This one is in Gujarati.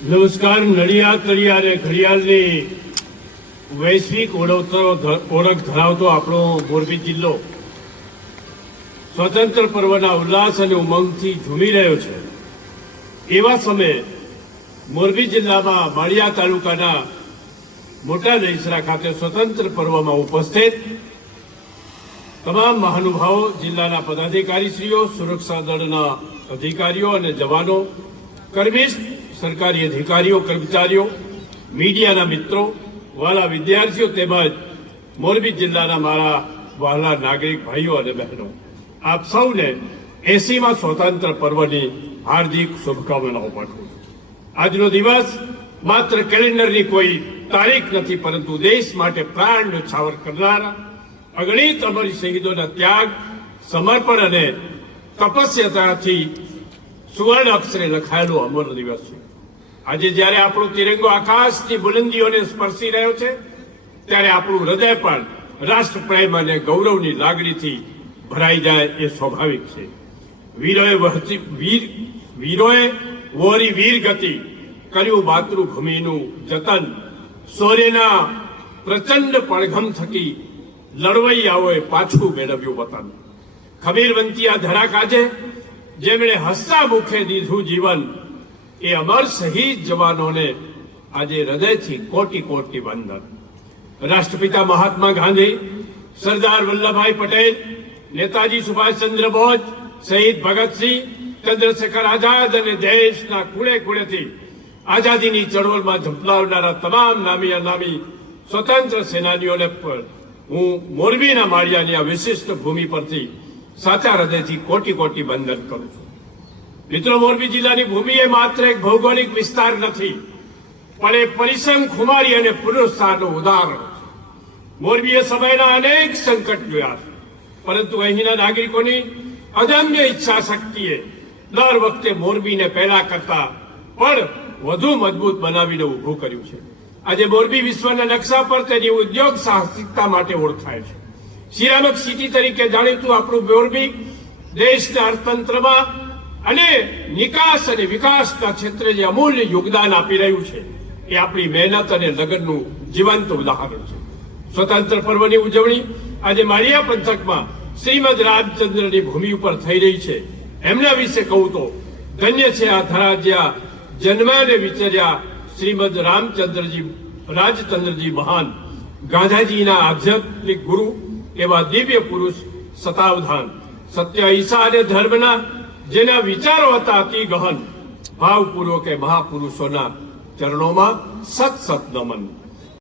નમસ્કાર. નડિયાદ તળિયા ઘડિયાળની વૈશ્વિક ઓળખ ધરાવતો આપણો મોરબી જિલ્લો સ્વતંત્ર પર્વના ઉલ્લાસ અને ઉમંગથી ઝૂમી રહ્યો છે. એવા સમયે મોરબી જિલ્લામાં માળિયા તાલુકાના મોટા દહીસરા ખાતે સ્વતંત્ર પર્વમાં ઉપસ્થિત તમામ મહાનુભાવો, જિલ્લાના પદાધિકારીશ્રીઓ, સુરક્ષા દળના અધિકારીઓ અને જવાનો, કર્મિષ્ઠ સરકારી અધિકારીઓ, કર્મચારીઓ, મીડિયાના મિત્રો, વાલા વિદ્યાર્થીઓ તેમજ મોરબી જિલ્લાના મારા વહાલા નાગરિક ભાઈઓ અને બહેનો, આપ સૌને 80મા સ્વતંત્ર પર્વની હાર્દિક શુભકામનાઓ પાઠવું છું. આજનો દિવસ માત્ર કેલેન્ડરની કોઈ તારીખ નથી, પરંતુ દેશ માટે પ્રાણ ન્યોછાવર કરનારા અગણિત અમર શહીદોના ત્યાગ, સમર્પણ અને તપસ્યાથી સુવર્ણ અક્ષરે લખાયેલો અમર દિવસ છે. આજે જ્યારે આપણો તિરંગો આકાશની બુલંદીઓને સ્પર્શી રહ્યો છે, ત્યારે આપણું હૃદય પણ રાષ્ટ્રપ્રેમ અને ગૌરવની લાગણીથી ભરાઈ જાય એ સ્વાભાવિક છે. વીરોએ વહોરી વીર ગતિ, કર્યું માતૃભૂમિનું જતન, શૌર્યના પ્રચંડ પડઘમ થકી લડવૈયાઓએ પાછું મેળવ્યું વતન. ખમીરવંતી આ ધરા કાજે જેમણે હસતા મુખે દીધું જીવન, એ અમર શહીદ જવાનોને આજે હૃદયથી કોટી કોટી વંદન. રાષ્ટ્રપિતા મહાત્મા ગાંધી, સરદાર વલ્લભભાઈ પટેલ, નેતાજી સુભાષચંદ્ર બોઝ, શહીદ ભગતસિંહ, ચંદ્રશેખર આઝાદ અને દેશના ખૂણે ખૂણેથી આઝાદીની ચળવળમાં ઝંપલાવનારા તમામ નામી અનામી સ્વતંત્ર સેનાનીઓને પણ હું મોરબીના માળિયાની આ વિશિષ્ટ ભૂમિ પરથી સાચા હૃદયથી કોટી કોટી વંદન કરું છું. મિત્રો, મોરબી જિલ્લાની ભૂમિ એ માત્ર એક ભૌગોલિક વિસ્તાર નથી, પણ એ પરિશ્રમ, ખુમારી અને પુનરુત્સાહનું ઉદાહરણ છે. મોરબીએ સમયના અનેક સંકટ જોયા છે, પરંતુ અહીંના નાગરિકોની અદમ્ય ઈચ્છા શક્તિએ દર વખતે મોરબીને પહેલા કરતા પણ વધુ મજબૂત બનાવીને ઊભું કર્યું છે. આજે મોરબી વિશ્વના નકશા પર તેની ઉદ્યોગ સાહસિકતા માટે ઓળખાય છે. સિરામિક સિટી તરીકે જાણીતું આપણું મોરબી દેશના અર્થતંત્રમાં અને નિકાસ અને વિકાસના ક્ષેત્રે જે અમૂલ્ય યોગદાન આપી રહ્યું છે, એ આપણી મહેનત અને લગનનું જીવંત ઉદાહરણ છે. સ્વતંત્ર પર્વની ઉજવણી આજે માળિયા પંથકમાં શ્રીમદ રામચંદ્રની ભૂમિ ઉપર થઈ રહી છે. એમના વિશે કહું તો ધન્ય છે આ ધરા જ્યાં જન્મ્યા અને વિચર્યા શ્રીમદ રાજચંદ્રજી મહાન, ગાંધાજીના આધ્યાત્મિક ગુરુ એવા દિવ્ય પુરુષ શતાવધાન, સત્ય, અહિંસા અને ધર્મના જેના વિચારો હતા અતિ ગહન, ભાવપૂર્વક મહાપુરુષોના ચરણોમાં સત સત નમન.